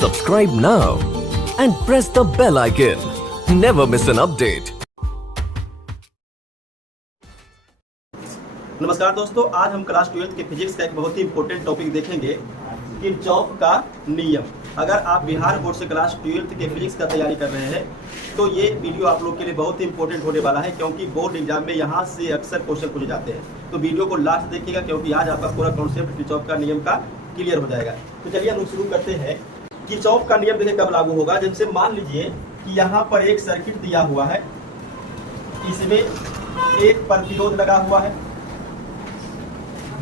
Subscribe now and press the bell icon. Never miss an update. नमस्कार दोस्तों, आज हम क्लास 12th के फिजिक्स का एक बहुत ही इंपॉर्टेंट टॉपिक देखेंगे, किरचॉफ का नियम। अगर आप बिहार बोर्ड से क्लास 12th के फिजिक्स का तैयारी कर रहे हैं तो ये वीडियो आप लोग के लिए बहुत ही इंपॉर्टेंट होने वाला है, क्योंकि बोर्ड एग्जाम में यहाँ से अक्सर क्वेश्चन पूछे जाते हैं। तो वीडियो को लास्ट देखिएगा, क्योंकि आज आपका पूरा कॉन्सेप्ट किरचॉफ का नियम का क्लियर हो जाएगा। तो चलिए हम शुरू करते हैं। किरचॉफ का नियम देखिए कब लागू होगा, जैसे मान लीजिए कि यहाँ पर एक सर्किट दिया हुआ है, इसमें एक प्रतिरोध लगा हुआ है,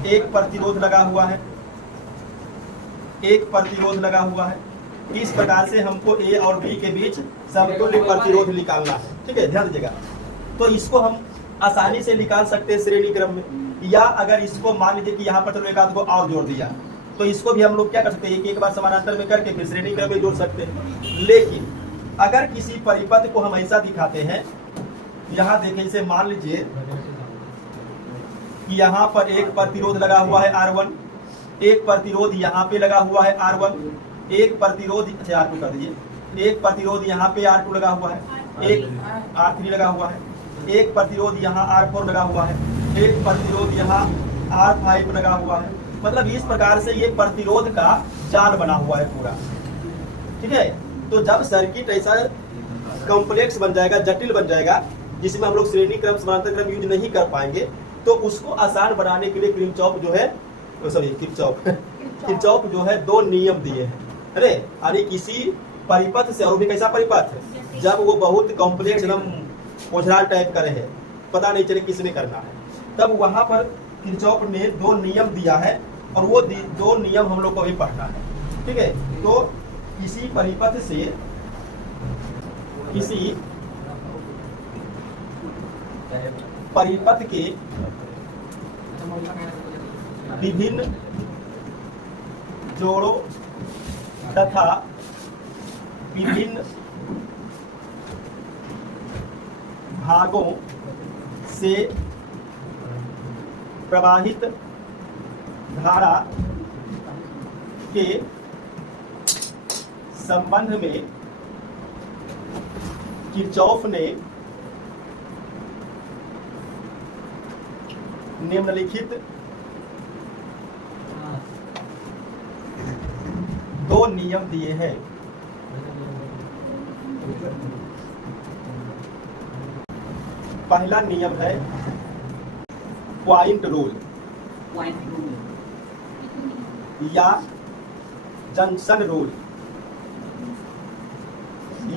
एक प्रतिरोध लगा हुआ है, एक प्रतिरोध लगा हुआ है। इस प्रकार से हमको ए और बी के बीच समतुल्य प्रतिरोध निकालना है। ठीक है, ध्यान दीजिएगा। तो इसको हम आसानी से निकाल सकते हैं श्रेणी क्रम में, या अगर इसको मान लीजिए कि यहाँ पर चलो एक आध को और जोड़ दिया, तो इसको भी हम लोग क्या कर सकते हैं, एक बार समानांतर में करके फिर श्रेणी क्रम में जोड़ सकते हैं। लेकिन अगर किसी परिपथ को हम ऐसा दिखाते हैं, यहाँ देखें, इसे मान लीजिए कि यहाँ पर एक प्रतिरोध लगा हुआ है R1, एक प्रतिरोध यहाँ पे लगा हुआ है R1, एक प्रतिरोध R2 कर दीजिए, एक प्रतिरोध यहाँ पे R2 लगा हुआ है, एक R3 लगा हुआ है, एक प्रतिरोध यहाँ R4 लगा हुआ है, एक प्रतिरोध यहाँ R5 लगा हुआ है। मतलब इस प्रकार से ये प्रतिरोध का जाल बना हुआ है पूरा। ठीक है, तो जब सर्किट ऐसा कॉम्प्लेक्स बन जाएगा, जटिल बन जाएगा, जिसमें हम लोग श्रेणी क्रम समानांतर क्रम यूज नहीं कर पाएंगे, तो उसको आसान बनाने के लिए किरचॉफ जो है, किरचॉफ जो है दो नियम दिए हैं। अरे यानी किसी परिपथ से, और भी कैसा परिपथ, जब वो बहुत कॉम्प्लेक्स एकदम ओझरा टाइप का रहे, पता नहीं चले किसने करना है, तब वहां पर किरचॉफ ने दो नियम दिया है, और वो दो नियम हम लोग को भी पढ़ना है। ठीक है, तो किसी परिपथ से किसी परिपथ के विभिन्न जोड़ों तथा विभिन्न भागों से प्रवाहित धारा के संबंध में किरचॉफ ने निम्नलिखित दो नियम दिए हैं। पहला नियम है पॉइंट रूल या जंक्शन रूल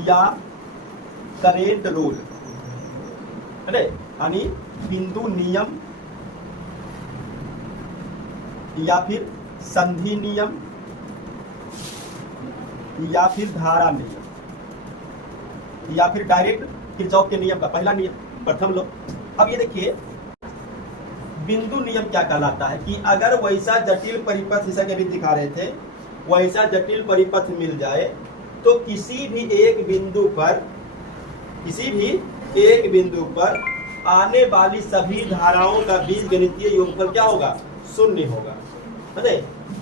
या करेंट रूल, अरे यानी बिंदु नियम या फिर संधि नियम या फिर धारा नियम, या फिर डायरेक्ट किरचॉफ के नियम का पहला नियम प्रथम लो। अब ये देखिए, बिंदु नियम क्या कहलाता है कि अगर वैसा जटिल परिपथ, जैसा कि अभी दिखा रहे थे, वैसा जटिल परिपथ मिल जाए तो किसी भी एक बिंदु पर आने वाली सभी धाराओं का बीजगणितीय योगफल क्या होगा, शून्य होगा।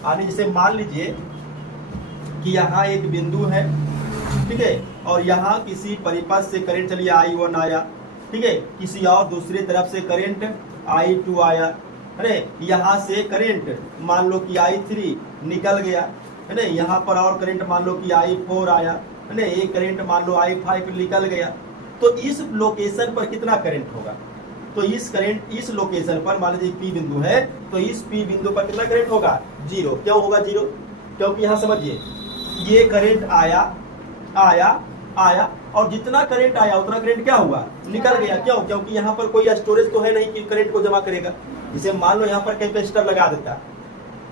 आने जैसे मान लीजिए कि यहाँ एक बिंदु है, ठीक है, और यहाँ किसी परिपथ से करंट चलिए I1 आया, ठीक है, किसी और दूसरी तरफ से करंट I2 आया, अरे यहाँ से करंट मान लो कि I3 निकल गया, है ना, यहाँ पर और करंट मान लो कि I4 आया, है ना, एक करंट मान लो I5 निकल गया, तो इस लोकेशन पर कितना करंट होगा, तो इस लोकेशन पर मान लीजिए P बिंदु है, तो इस P बिंदु पर कितना करंट होगा, 0। क्यों होगा 0, क्योंकि यहाँ समझिए ये करंट आया और जितना करंट आया उतना करंट क्या हुआ, निकल गया। क्यों, क्योंकि यहाँ पर कोई स्टोरेज तो है नहीं कि करंट को जमा करेगा। जैसे मान लो यहाँ पर कैपेसिटर लगा देता,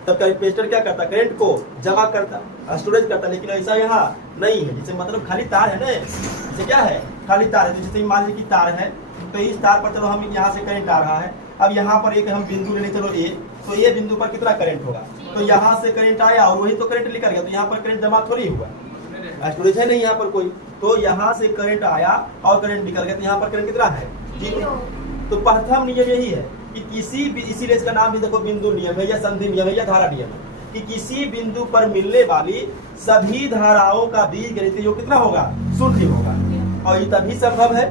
तब कैपेसिटर क्या करता, करंट को जमा करता, स्टोरेज करता, लेकिन ऐसा यहाँ नहीं है। जैसे मतलब खाली तार है ना, जैसे क्या है, खाली तार है। जैसे मान लीजिए कि तार है, तो इस तार पर चलो हम यहाँ से करंट आ रहा है, अब यहाँ पर एक हम बिंदु ले लें, चलो ए, तो ये बिंदु पर कितना करंट होगा, तो यहाँ से करंट आया और वही तो करंट निकल गया, तो यहाँ पर करंट जमा थोड़ी हुआ, स्टोरेज है नहीं यहाँ पर कोई, तो यहाँ से करंट आया और करंट निकल गया, तो यहाँ पर करंट कितना है, 0। तो प्रथम नियम यही है कि किसी भी, इसीलिए इसका नाम भी देखो बिंदु नियम है या संधि नियम है या धारा नियम है, कि किसी बिंदु पर मिलने वाली सभी धाराओं का बीजगणितीय योग कितना होगा? शून्य होगा। और ये तभी संभव है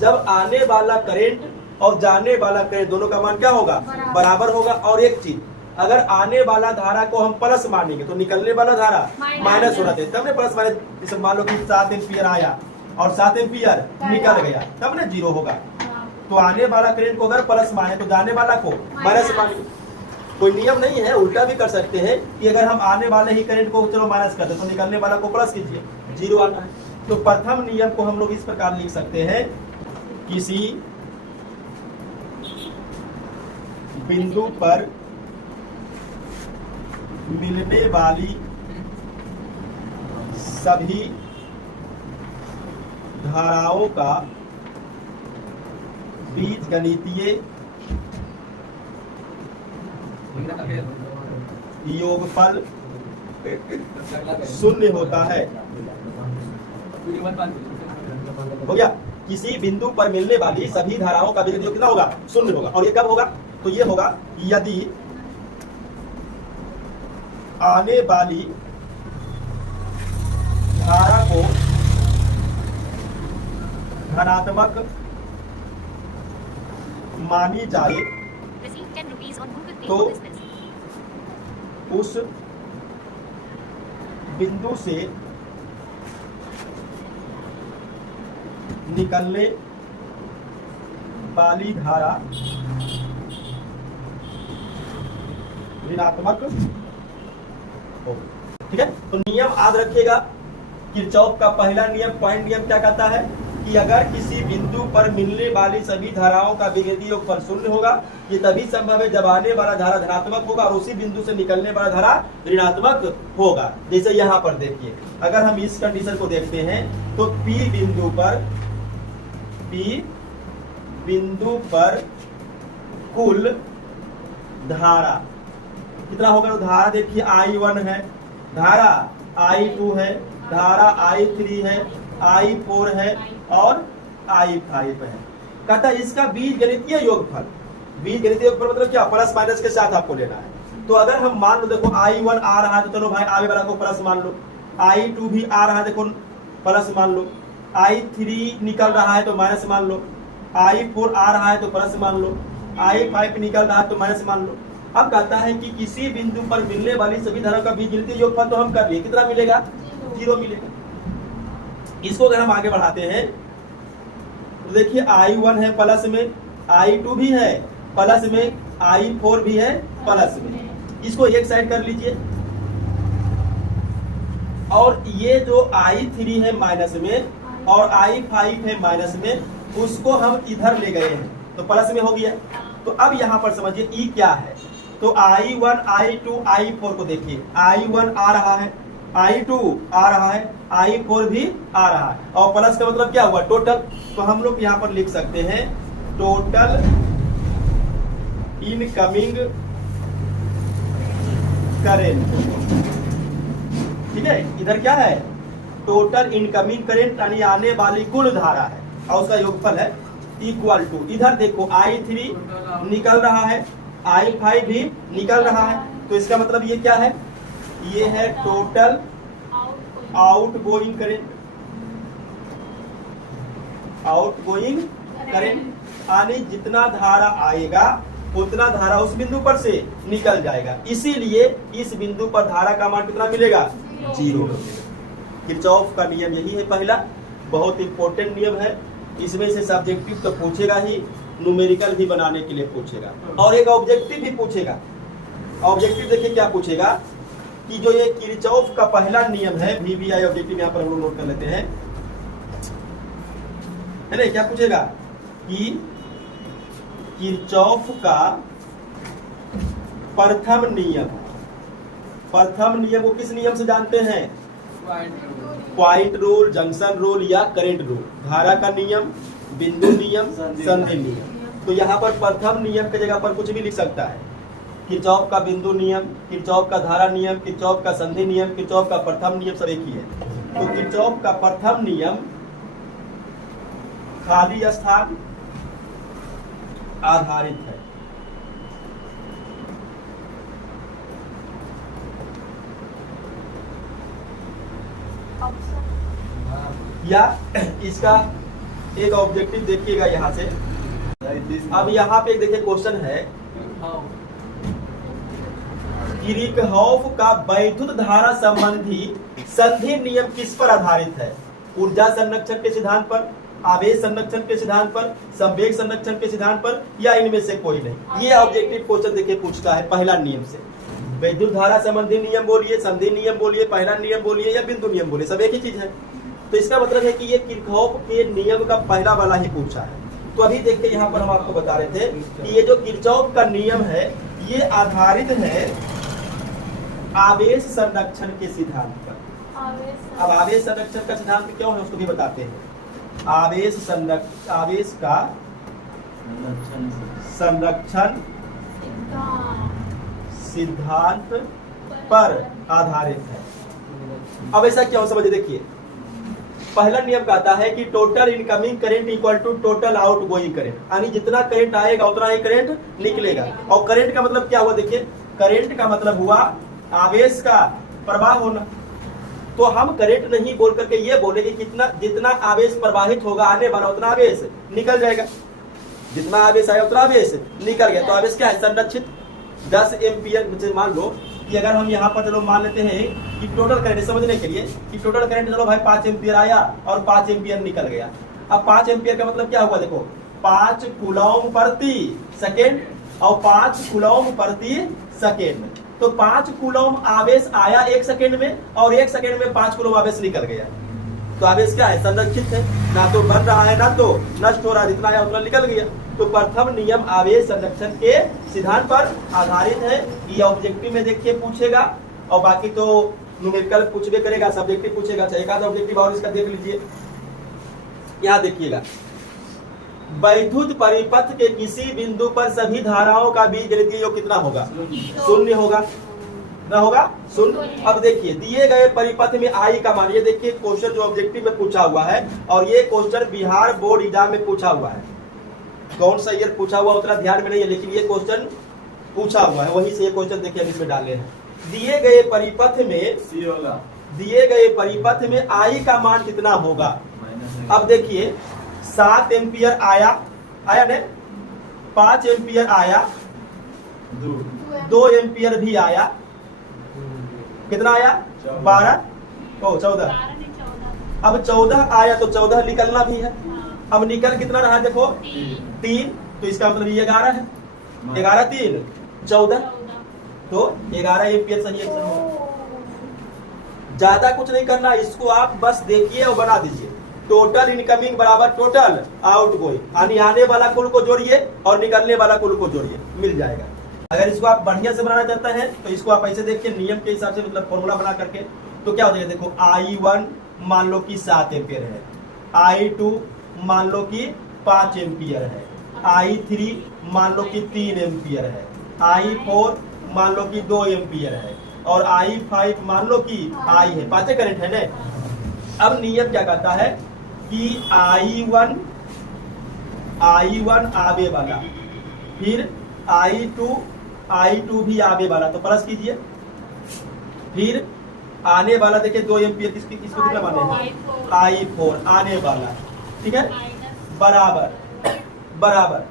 जब आने वाला करंट और जाने वाला करंट दोनों का मान क्या होगा? बराबर होगा। और एक चीज, अगर आने वाला धारा को हम प्लस मानेंगे तो निकलने वाला धारा माइनस होना चाहिए, तब ने प्लस माइनस। जैसे मान लो कि 7 एम्पियर आया और 7 एम्पियर निकल गया, तब ना 0 होगा। तो आने वाला करंट को अगर प्लस माने तो जाने वाला को माइनस माने। कोई नियम नहीं है, उल्टा भी कर सकते हैं कि अगर हम आने वाले ही करंट को चलो माइनस कर दे तो निकलने वाला को प्लस कीजिए, 0 आता है। तो प्रथम नियम को हम लोग इस प्रकार लिख सकते हैं, किसी बिंदु पर मिलने वाली सभी धाराओं का बीजगणितीय योगफल शून्य होता है। हो गया? किसी बिंदु पर मिलने वाली सभी धाराओं का बीजगणितीय योग कितना होगा? शून्य होगा। और ये कब होगा? तो ये होगा यदि आने वाली धारा को धनात्मक मानी जाए तो उस बिंदु से निकलने वाली धारा ऋणात्मक हो। ठीक है? तो नियम याद रखिएगा। किरचॉफ का पहला नियम, पॉइंट नियम क्या कहता है कि अगर किसी बिंदु पर मिलने वाली सभी धाराओं का बीजगणितीय योगफल शून्य होगा, ये तभी संभव है जब आने वाला धारा धनात्मक होगा और उसी बिंदु से निकलने वाला धारा ऋणात्मक होगा। जैसे यहाँ पर देखिए, अगर हम इस कंडीशन को देखते हैं तो P बिंदु पर कुल धारा कितना होगा? तो धारा देखिए I1 है, धारा I2 है, धारा I3 है, I4 है और I5 है। कहता है इसका बीजगणितीय योगफल। बीजगणितीय योगफल मतलब क्या? प्लस माइनस के साथ आपको लेना है। तो अगर हम मान लो, देखो I1 आ रहा है तो चलो भाई आगे वाला को प्लस मान लो, I2 भी आ रहा है, देखो प्लस मान लो, I3 निकल रहा है तो माइनस मान लो, I4 आ रहा है तो प्लस मान लो, I5 निकल रहा है तो माइनस मान लो। अब कहता है कि किसी बिंदु पर मिलने वाली सभी धाराओं का बीजगणितीय योगफल तो हम कर लिए, कितना मिलेगा? 0 मिलेगा। इसको अगर हम आगे बढ़ाते हैं तो देखिए I1 है प्लस में, I2 भी है प्लस में, I4 भी है प्लस में। इसको एक साइड कर लीजिए और ये जो I3 है माइनस में और I5 है माइनस में, उसको हम इधर ले गए हैं तो प्लस में हो गया। तो अब यहाँ पर समझिए E क्या है? तो I1, I2, I4 को देखिए, I1 आ रहा है, I2 आ रहा है, I4 भी आ रहा है और प्लस का मतलब क्या हुआ? टोटल। तो हम लोग यहाँ पर लिख सकते हैं टोटल इनकमिंग करेंट। ठीक है? इधर क्या है? टोटल इनकमिंग करेंट यानी आने वाली कुल धारा है और उसका योगफल है इक्वल टू, इधर देखो I3 निकल रहा है, I5 भी निकल रहा है। तो इसका मतलब ये क्या है? ये है total outgoing current. Outgoing current यानी जितना धारा आएगा उतना धारा उस बिंदु पर से निकल जाएगा। इसीलिए इस बिंदु पर धारा का मान कितना मिलेगा? 0। किरचॉफ का नियम यही है पहला, बहुत इंपॉर्टेंट नियम है। इसमें से सब्जेक्टिव तो पूछेगा ही, न्यूमेरिकल भी बनाने के लिए पूछेगा और एक ऑब्जेक्टिव भी पूछेगा। ऑब्जेक्टिव देखिए क्या पूछेगा कि जो ये किरचॉफ का पहला नियम है, VBI ऑब्जेक्टिव यहाँ पर हम लोग नोट कर लेते हैं, है ना? क्या पूछेगा कि किरचॉफ का प्रथम नियम वो किस नियम से जानते हैं? पॉइंट रूल, जंक्शन रूल या करंट रूल। धारा का नियम, बिंदु नियम, संधि नियम। तो यहाँ पर प्रथम नियम की जगह पर कुछ भी लिख सकता है। किरचॉफ का बिंदु नियम, किरचॉफ का धारा नियम, किरचॉफ का संधि नियम, किरचॉफ का प्रथम नियम, सब एक ही है। तो किरचॉफ का प्रथम नियम खाली स्थान आधारित है। या इसका एक ऑब्जेक्टिव देखिएगा यहाँ से। अब यहाँ पे देखिए क्वेश्चन है, किरचॉफ का वैद्युत धारा संबंधी संधि नियम किस पर आधारित है? ऊर्जा संरक्षण के सिद्धांत पर, आवेश संरक्षण के सिद्धांत पर, संवेग संरक्षण के सिद्धांत पर, या इनमें से कोई नहीं। ये ऑब्जेक्टिव क्वेश्चन देखिए पूछता है पहला नियम से। वैद्युत धारा संबंधी नियम बोलिए, संधि नियम बोलिए, पहला नियम बोलिए या बिंदु नियम बोलिए, सब एक ही चीज है। तो इसका मतलब है कि ये किरचॉफ के नियम का पहला वाला ही पूछा है। तो अभी देखिए यहाँ पर हम आपको बता रहे थे कि ये जो किरचॉफ का नियम है ये आधारित है आवेश संरक्षण के सिद्धांत पर। अब आवेश संरक्षण का सिद्धांत क्यों है उसको भी बताते हैं। आवेश का संरक्षण सिद्धांत पर आधारित है। अब ऐसा क्यों समझिए, देखिए पहला नियम कहता है कि total incoming current equal to total outgoing current, यानी जितना करंट आएगा उतना ही करंट निकलेगा। और करंट का मतलब क्या हुआ, देखिए करंट का मतलब हुआ आवेश का प्रवाह होना। तो हम करंट नहीं बोल करके ये बोले कि जितना आवेश प्रवाहित होगा आने वाला उतना आवेश निकल जाएगा, जितना आवेश आया उतना आवेश निकल गया। तो आवेश क्या है, संरक्षित 10 एम्पियर। मान लो कि अगर हम यहाँ पर चलो मान लेते हैं कि टोटल करंट, समझने के लिए कि टोटल करंट चलो भाई 5 एम्पियर आया और 5 एम्पियर निकल गया। अब 5 एम्पियर का मतलब क्या हुआ, देखो 5 कूलॉम प्रति सेकेंड और 5 कूलॉम प्रति सेकेंड। तो 5 कूलॉम आवेश आया 1 सेकेंड में और 1 सेकेंड में 5 कूलॉम आवेश निकल गया। तो आवेश क्या है, संरक्षित है, ना तो बन रहा है ना तो नष्ट हो रहा है, जितना आया उतना निकल गया। तो प्रथम नियम आवेश संरक्षण के सिद्धांत पर आधारित है। ये ऑब्जेक्टिव में देखिए पूछेगा, और बाकी तो न्यूमेरिकल पूछबे करेगा, सब्जेक्टिव पूछेगा। एक आधा ऑब्जेक्टिव और इसका देख लीजिए, यहाँ देखिएगा। वैद्युत परिपथ के किसी बिंदु पर सभी धाराओं का बीजगणितीय योग कितना होगा, शून्य होगा, ना होगा शून्य। अब देखिए दिए गए परिपथ में आई का मान, ये देखिए क्वेश्चन जो ऑब्जेक्टिव में पूछा हुआ है, और ये क्वेश्चन बिहार बोर्ड एग्जाम में पूछा हुआ है। कौन सा ईयर पूछा हुआ उतना ध्यान में नहीं है, लेकिन ये क्वेश्चन पूछा हुआ है, वहीं से ये क्वेश्चन देखिए हम इसमें डाले हैं। दिए गए परिपथ में आई का मान कितना होगा। अब देखिए 7 एम्पियर आया ने, 5 एम्पियर आया, 2 एम्पियर भी आया, कितना आया 12 14। अब 14 आया तो 14 निकलना भी है। अब निकल कितना रहा, देखो 3, तो इसका मतलब ये 11 है। 11 3 14, तो 11 एम्पियर सही है। ज्यादा कुछ नहीं करना, इसको आप बस देखिए और बना दीजिए। टोटल इनकमिंग बराबर टोटल आउटगोइंग, यानी आने वाला कुल को जोड़िए और निकलने वाला कुल को जोड़िए, मिल जाएगा। अगर इसको आप बढ़िया से बनाना चाहते हैं तो इसको आप ऐसे देखिए नियम के हिसाब से, मतलब फॉर्मूला बना करके। तो क्या हो जाएगा, देखो I1 मान लो कि 7 एम्पियर है, I2 मान लो कि 5 एम्पियर है, I3 मान लो कि 3 एम्पियर है, I4 मान लो कि 2 एम्पियर है, और I5 मान लो कि I है। 5 करंट है ना। अब नियम क्या कहता है कि I1 आवे वाला, फिर I2 भी आवे वाला, तो प्लस कीजिए, फिर आने वाला देखिए 2 एम्पियर, किसको कितना माने हैं, I4 आने वाला, ठीक है, बराबर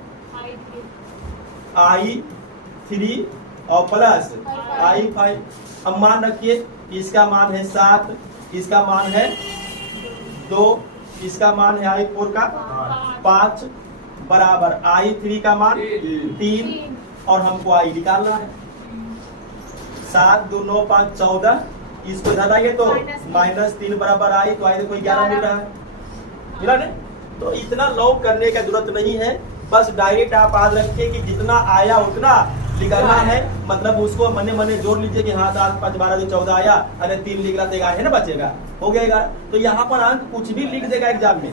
I3 और प्लस I5। अब मान रखिए इसका मान है 7, इसका मान है 2, इसका मान है I4 का 5, बराबर I3 का मान 3, और हमको I निकालना है। 7 2 9 5 14, इसको इधर आइए तो -3 बराबर I, तो I देखो 11 मिल रहा है, मिला नहीं। तो इतना लॉन्ग करने का जरूरत नहीं है, बस डायरेक्ट आप याद रखिए कि जितना आया उतना निकलना है। मतलब उसको मने जोड़ लीजिए कि हाँ 7 5 12 जो 14 आया, अरे 3 लिख रहा था 11 है ना, बचेगा, हो गया 11। तो यहाँ पर अंक कुछ भी लिख देगा एग्जाम में,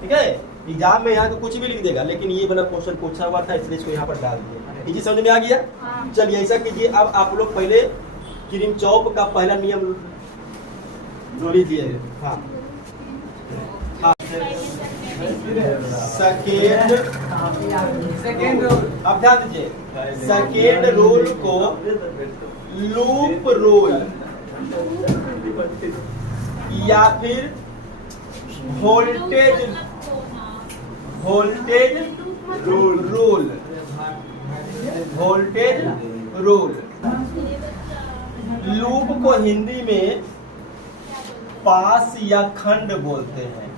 ठीक है, एग्जाम में यहाँ तो कुछ भी लिख देगा, लेकिन ये वाला क्वेश्चन पूछा हुआ था इसलिए इसको यहाँ पर डाल दिया। ये समझ में आ गया। चलिए ऐसा कीजिए, अब आप लोग पहले किरचॉफ का पहला नियम लीजिए। हाँ सेकेंड रूल, अब ध्यान दीजिए, सेकेंड रूल को लूप रूल या फिर voltage rule voltage rule. Loop को हिंदी में पास या खंड बोलते हैं।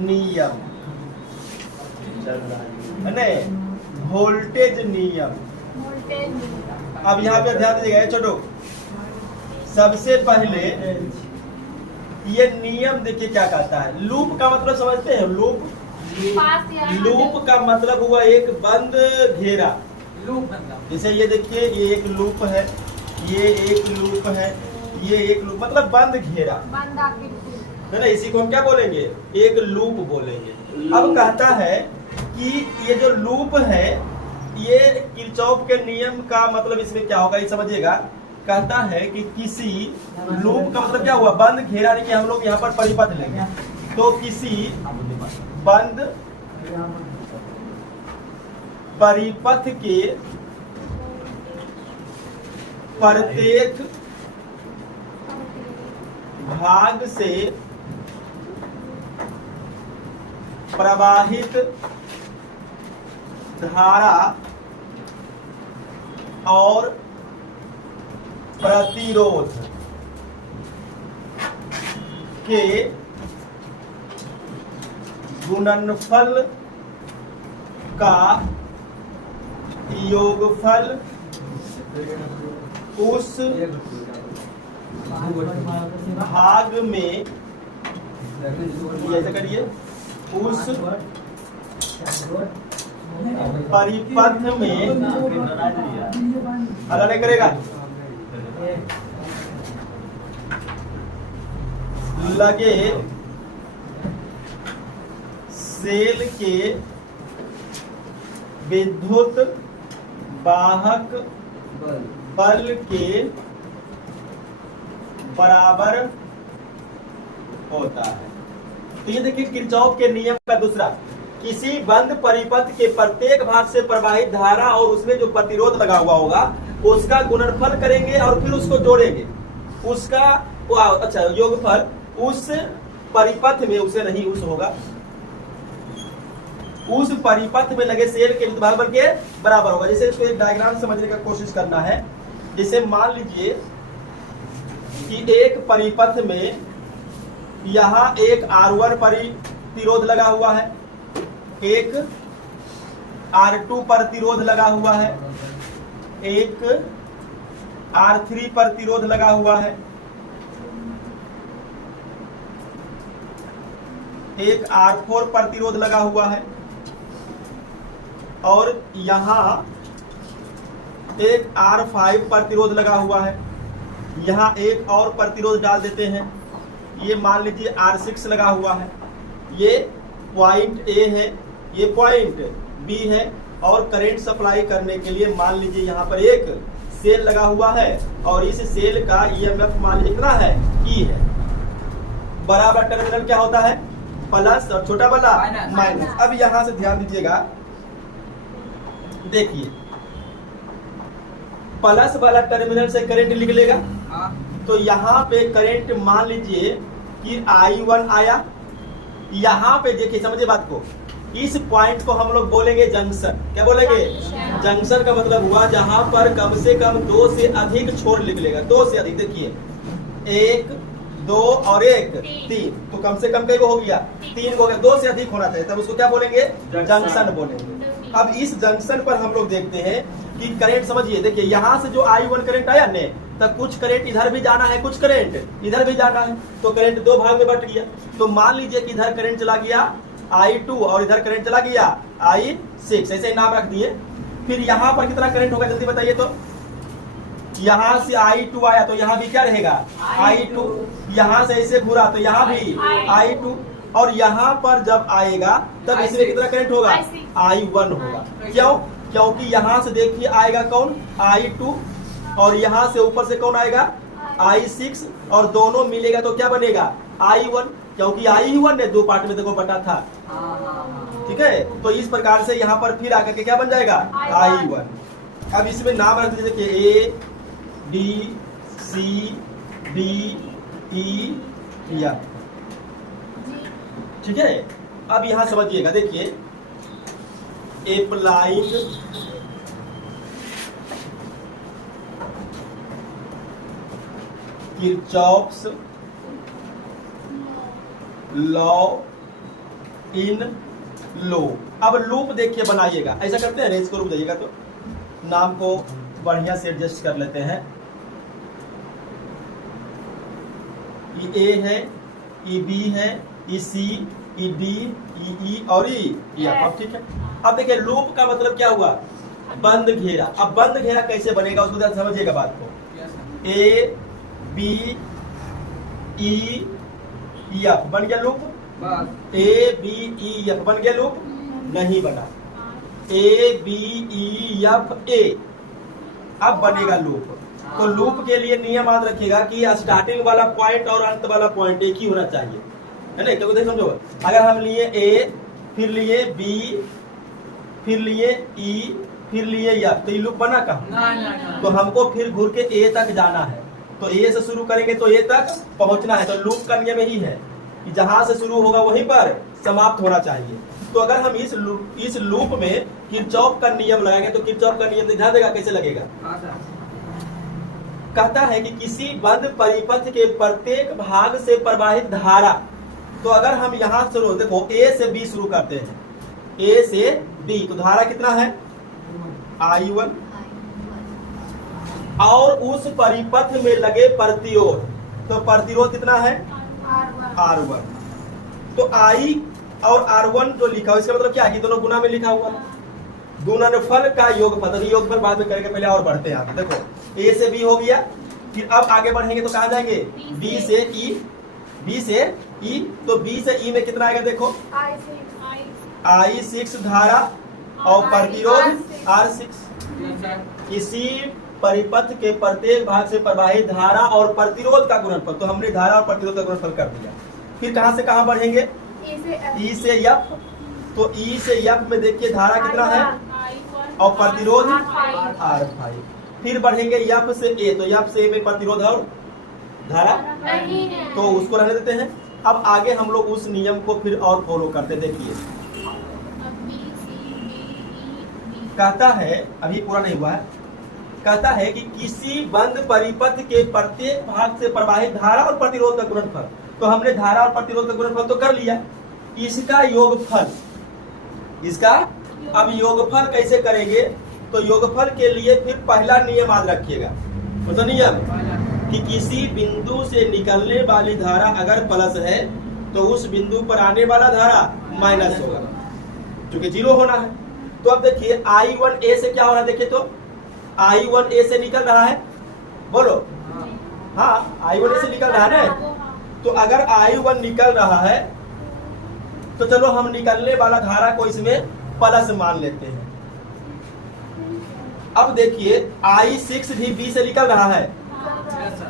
नियम है वोल्टेज नियम। अब यहाँ पे ध्यान दीजिएगा छोटो, सबसे पहले ये नियम देखिए क्या कहता है। लूप का मतलब समझते हैं? लूप का मतलब हुआ एक बंद घेरा। जैसे ये देखिए, ये एक लूप है, ये एक लूप है, ये एक लूप, मतलब बंद घेरा है ना। इसी को हम क्या बोलेंगे? एक लूप बोलेंगे। अब कहता है कि ये जो लूप है, ये किरचॉफ के नियम का मतलब इसमें क्या होगा, ये समझिएगा। कहता है कि किसी लूप का मतलब क्या हुआ? बंद घेरा। नहीं कि हम लोग यहाँ पर परिपथ लेंगे, तो किसी बंद परिपथ के प्रत्येक भाग से प्रवाहित धारा और प्रतिरोध के गुणनफल का योगफल उस भाग में, ऐसा करिए, उस परिपथ में अल्लाह नहीं करेगा, लगे सेल के विद्युत वाहक बल के बराबर होता है। तो ये देखिए किरचॉफ के नियम का दूसरा, किसी बंद परिपथ के प्रत्येक भाग से प्रवाहित धारा और उसमें जो प्रतिरोध लगा हुआ होगा उसका गुणनफल करेंगे और फिर उसको जोड़ेंगे, उसका अच्छा योगफल उस परिपथ में, उसे नहीं उस होगा, उस परिपथ में लगे सेल के विद्युत भाग बल के बराबर होगा। जैसे इसको एक डायग्राम समझने का कोशिश करना है। जैसे मान लीजिए कि एक परिपथ में यहाँ एक R1 प्रतिरोध लगा हुआ है, एक R2 प्रतिरोध लगा हुआ है, एक R3 प्रतिरोध लगा हुआ है, एक R4 प्रतिरोध लगा हुआ है, और यहाँ एक R5 प्रतिरोध लगा हुआ है। यहाँ एक और प्रतिरोध डाल देते हैं, ये मान लीजिए R6 लगा हुआ है। ये पॉइंट A है, ये पॉइंट B है, और करंट सप्लाई करने के लिए मान लीजिए यहाँ पर एक सेल लगा हुआ है, और इस सेल का EMF मान लीजिए कितना है, E है। बराबर टर्मिनल क्या होता है, प्लस, और छोटा वाला माइनस। अब यहाँ से ध्यान दीजिएगा, देखिए प्लस वाला टर्मिनल से करंट निकलेगा, तो यहाँ पे करंट मान लीजिए कि I1 आया। यहाँ पे देखिए, समझिए बात को, इस पॉइंट को हम लोग बोलेंगे जंक्शन। क्या बोलेंगे? जंक्शन का मतलब हुआ जहां पर कम से कम 2 से अधिक छोर निकलेगा। 2 से अधिक, देखिए 1 2 और 1 3, तो कम से कम कई हो गया, 3 हो गया। 2 से अधिक होना चाहिए, तब उसको क्या बोलेंगे? जंक्शन बोलेंगे। अब इस जंक्शन पर हम लोग देखते हैं कि करंट, समझिए देखिए, यहाँ से जो I1 करंट आया ने, तब कुछ करंट इधर भी जाना है, कुछ करंट इधर भी जाना है, तो करंट 2 भाग में बट गया। तो मान लीजिए कि इधर करंट चला गया I2 और इधर करंट चला गया I6, ऐसे नाम रख दिए। फिर यहाँ पर कितना करंट होगा जल्दी बताइए। तो यहाँ से I2 आया, तो यहाँ भी क्या रहेगा, I2। यहाँ से ऐसे घूरा, तो यहाँ भी I2, और यहाँ पर जब आएगा तब इसमें कितना करंट होगा, I1 होगा। क्यों? क्योंकि यहाँ से देखिए आएगा कौन, I2, और यहाँ से ऊपर से कौन आएगा, I6, और दोनों मिलेगा तो क्या बनेगा, I1, क्योंकि I1 ने 2 पार्ट में देखो बटा था। ठीक है, तो इस प्रकार से यहाँ पर फिर आकर के क्या बन जाएगा, I1। अब इसमें नाम रख दीजिए कि A B C D ई या, ठीक है। अब यहां समझिएगा, देखिए अप्लाइंग किरचॉफ्स लॉ इन लो। अब लूप देखिए बनाइएगा, ऐसा करते हैं, इसको रुक जाइएगा तो नाम को बढ़िया से एडजस्ट कर लेते हैं। ये ए है, ई बी है, ई सी, ई डी, ई और ई एफ, ठीक है। अब देखिए लूप का मतलब क्या हुआ, बंद घेरा। अब बंद घेरा कैसे बनेगा उसको जरा समझिएगा बात को। ए बी ई एफ बन गया loop, A B E F बन गया लूप, नहीं बना। ए बी ई एफ ए, अब बनेगा लूप। तो लूप के लिए नियम याद रखिएगा कि स्टार्टिंग वाला पॉइंट और अंत वाला पॉइंट एक ही होना चाहिए, है ना। क्योंकि देख समझो, अगर हम लिए ए, फिर लिए बी, फिर लिए ई, फिर लिए एफ, तो ये लूप बना कहाँ? तो हमको फिर घूर के ए तक जाना है, तो ए से शुरू करेंगे तो ए तक पहुंचना है। तो लूप का नियम यही है कि जहां से शुरू होगा वहीं पर समाप्त होना चाहिए। तो अगर हम इस लूप में किरचॉफ का नियम लगाएंगे तो किरचॉफ का नियम ध्यान देगा कैसे लगेगा। कहता है कि किसी बंद परिपथ के प्रत्येक भाग से प्रवाहित धारा, तो अगर हम यहां शुरू देखो ए से बी शुरू करते हैं, ए से बी, तो धारा कितना है I1, और उस परिपथ में लगे प्रतिरोध, तो प्रतिरोध कितना है R1। तो I और R1 जो लिखा हुआ इसका मतलब क्या है कि दोनों गुना में लिखा हुआ है, गुणनफल का योगफल। तो योगफल बाद में करेंगे, पहले और बढ़ते हैं आगे। देखो ए से बी हो गया, फिर अब आगे बढ़ेंगे तो कहां जाएंगे, बी से ई, बी से ई, तो बी से ई में कितना आएगा देखो I6 धारा और प्रतिरोध R6। इसी परिपथ के प्रत्येक भाग से प्रवाहित धारा और प्रतिरोध का गुणनफल, तो हमने धारा और प्रतिरोध का गुणनफल कर दिया। फिर कहां से कहां बढ़ेंगे, ई से एफ, तो ई से एफ में देखिए धारा कितना है और प्रतिरोध R5। फिर बढ़ेंगे एफ से ए, तो एफ से ए में प्रतिरोध और धारा नहीं है, तो उसको रहने देते हैं। अब आगे हम लोग उस नियम को फिर और फॉलो करते, देखिए कहता है, अभी पूरा नहीं हुआ है, कहता है कि किसी बंद परिपथ के प्रत्येक भाग से प्रवाहित धारा और प्रतिरोध का गुणनफल, तो हमने धारा और प्रतिरोध का गुणनफल तो कर लिया, इसका योगफल, इसका अब योगफल कैसे करेंगे, तो योगफल के लिए फिर पहला नियम याद रखिएगा। तो नियम कि किसी बिंदु से निकलने वाली धारा अगर प्लस है तो उस बिंदु पर आने वाला धारा माइनस होगा, क्योंकि जीरो होना है। तो अब देखिए I1 ए से क्या हो रहा है, देखिए तो I1 ए से निकल रहा है, बोलो हाँ I1 ए से निकल रहा है ना। तो अगर I1 निकल रहा है तो चलो हम निकलने वाला धारा को इसमें प्लस मान लेते हैं। अब देखिए I6 भी बी से निकल रहा है,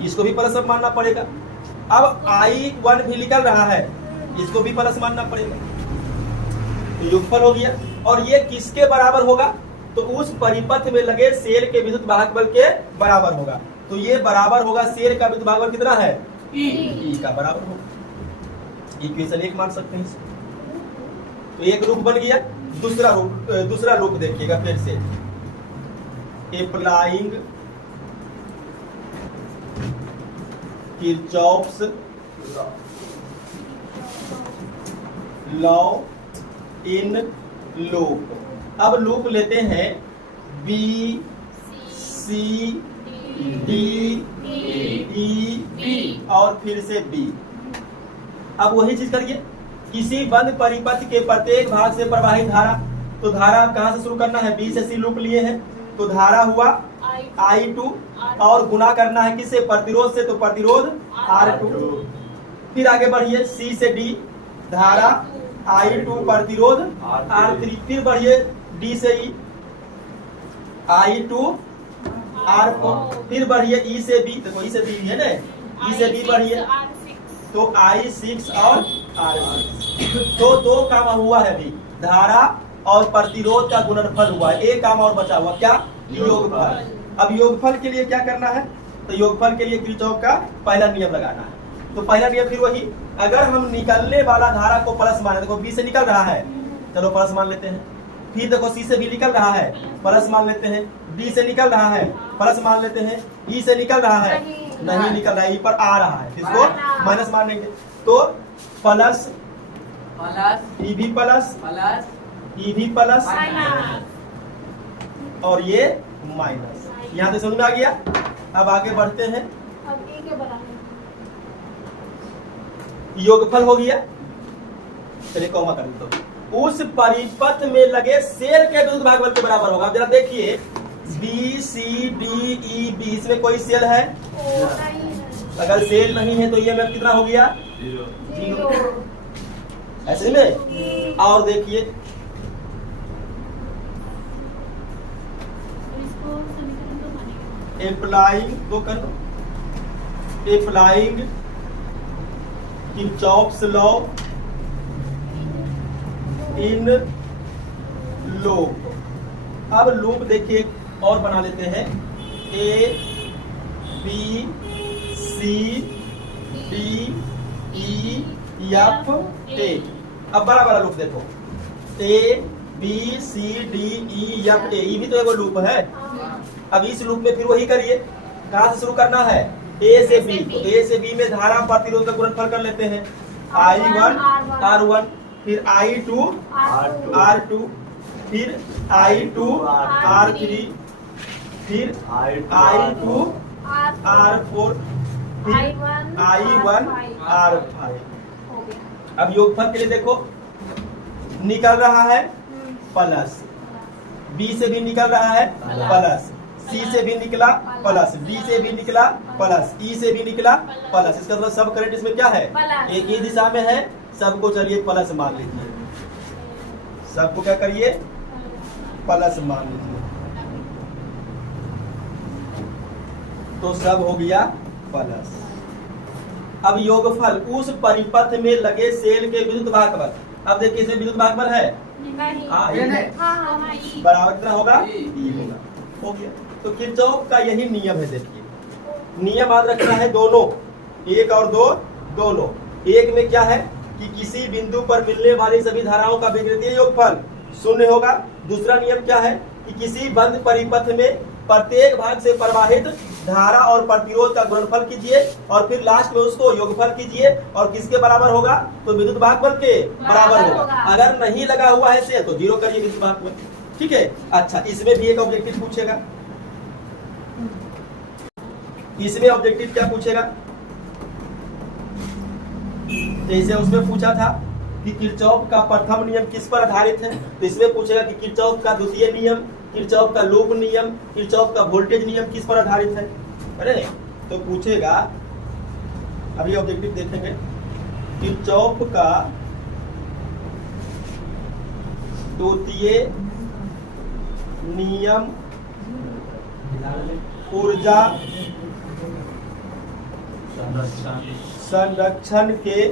इसको भी प्लस मानना पड़ेगा। अब I1 भी निकल रहा है, इसको भी प्लस मानना पड़ेगा, तो योगफल हो गया। और ये किसके बराबर होगा, तो उस परिपथ में लगे सेल के विद्युत वाहक बल के बराबर होगा। तो ये बराबर होगा, सेल का विद्युत वाहक बल कितना है, ई का बराबर होगा। इक्वेशन 1 मान सकते हैं। तो एक रूप बन गया। दूसरा रूप देखिएगा फिर से, applying Kirchhoff's law in loop. अब लूप लेते हैं बी सी डी ई और फिर से बी। अब वही चीज करिए, किसी बंद परिपथ के प्रत्येक भाग से प्रवाहित धारा, तो धारा कहां से शुरू करना है, बी से सी लूप लिए हैं, तो धारा हुआ I2 और गुना करना है किससे, प्रतिरोध से, तो प्रतिरोध R2। फिर आगे बढ़िए सी से डी, धारा I2 प्रतिरोध R3। फिर बढ़िए डी से ई, I2 R4। फिर बढ़िए ई से बी, देखो ई से बी है ना, ई से बी बढ़िए तो I6 और R6। तो दो काम हुआ है अभी, धारा और प्रतिरोध का गुणनफल हुआ है, एक काम और बचा हुआ, क्या, योगफल। अब योगफल के लिए क्या करना है, तो योगफल के लिए किरचॉफ का पहला नियम लगाना है। तो पहला नियम फिर वही, अगर हम निकलने वाला धारा को प्लस माने, देखो बी से निकल रहा है, चलो प्लस मान लेते हैं। फिर देखो सी से भी निकल रहा है, प्लस मान लेते हैं। डी से निकल रहा है, प्लस मान लेते हैं। ई से निकल रहा है, नहीं निकल रहा है, ई पर आ रहा है, इसको माइनस मान लेंगे। तो प्लस ई भी प्लस ई भी प्लस और ये माइनस। यहाँ से समझ में आ गया। अब आगे बढ़ते हैं, अब ए के बराबर योगफल हो गया। चलिए कॉमा कर दो। उस परिपथ में लगे सेल के विरुद्ध भागफल के बराबर होगा। अब जरा देखिए, B C D E B, इसमें कोई सेल है? अगर सेल नहीं है तो ये में कितना हो गया? 0। ऐसे में। और देखिए एप्लाइंग तो कर दो, applying Kirchhoff's law in loop. अब लूप देखिए और बना लेते हैं, A B C D E F A. अब बड़ा बड़ा लूप देखो, A B C D E F A, ये भी तो एगो लूप है। अब इस लूप में फिर वही करिए, कहाँ से शुरू करना है? ए से बी। तो ए से बी में धारा प्रतिरोध का गुणनफल कर लेते हैं, I1 R1, फिर I2 R2, फिर I2 R3, फिर I2 R4, फिर I1 R5। अब योगफल के लिए देखो, निकल रहा है प्लस, बी से भी निकल रहा है प्लस, सी से भी निकला प्लस, डी से भी निकला प्लस, ई से भी निकला प्लस। इसका मतलब सब करंट इसमें क्या है? एक ही दिशा में है। सबको चलिए प्लस मान लीजिए, सबको क्या करिए? प्लस मान लीजिए। तो सब हो गया प्लस। अब योगफल उस परिपथ में लगे सेल के विद्युत भागफल। अब देखिए इसमें विद्युत भागफल है, बराबर कितना होगा? ई होगा। हो गया। तो किरचॉफ का यही नियम है। देखिए नियम याद रखना है, दोनों, एक और दो, दोनों। एक में क्या है कि किसी बिंदु पर मिलने वाली सभी धाराओं का विकृतीय योगफल 0 होगा। दूसरा नियम क्या है कि किसी बंद परिपथ में प्रत्येक भाग से प्रवाहित धारा और प्रतिरोध का गुणनफल कीजिए और फिर लास्ट में उसको योगफल कीजिए, और किसके बराबर होगा? तो विद्युत भागफल के बराबर होगा। अगर नहीं लगा हुआ है से तो 0 करिए विद्युत भागफल। ठीक है। अच्छा, इसमें भी एक ऑब्जेक्टिव पूछेगा। इसमें ऑब्जेक्टिव क्या पूछेगा? जैसे उसमें पूछा था कि किरचॉफ का प्रथम नियम किस पर आधारित है, तो इसमें पूछेगा कि किरचॉफ का द्वितीय नियम, किरचॉफ का लूप नियम, किरचॉफ का वोल्टेज नियम किस पर आधारित है। अरे तो पूछेगा, अभी ऑब्जेक्टिव देखेंगे, किरचॉफ का द्वितीय नियम ऊर्जा संरक्षण के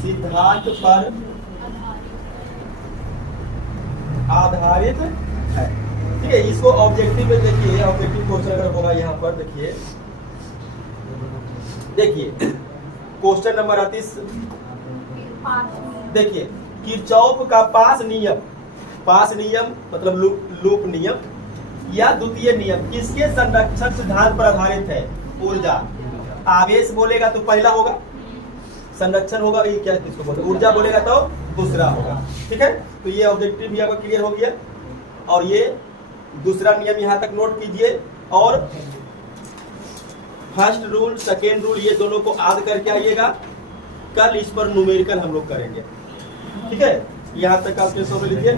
सिद्धांत पर आधारित है। ठीक है। इसको ऑब्जेक्टिव में देखिए, ऑब्जेक्टिव क्वेश्चन अगर होगा यहाँ पर देखिए, क्वेश्चन नंबर 38 देखिए, किरचॉफ का पास नियम मतलब लूप नियम या द्वितीय नियम किसके संरक्षण सिद्धांत पर आधारित है? ऊर्जा। आवेश बोलेगा तो पहला होगा, संरक्षण होगा ये क्या किसको बोलते हैं? ऊर्जा बोलेगा तो दूसरा होगा। ठीक है। तो ये ऑब्जेक्टिव भी आपका क्लियर हो गया। और ये दूसरा नियम यहाँ तक नोट कीजिए, और फर्स्ट रूल सेकेंड रूल ये दोनों को याद करके आइएगा। कल इस पर न्यूमेरिकल हम लोग करेंगे। ठीक है। यहाँ तक आप समझ लीजिए।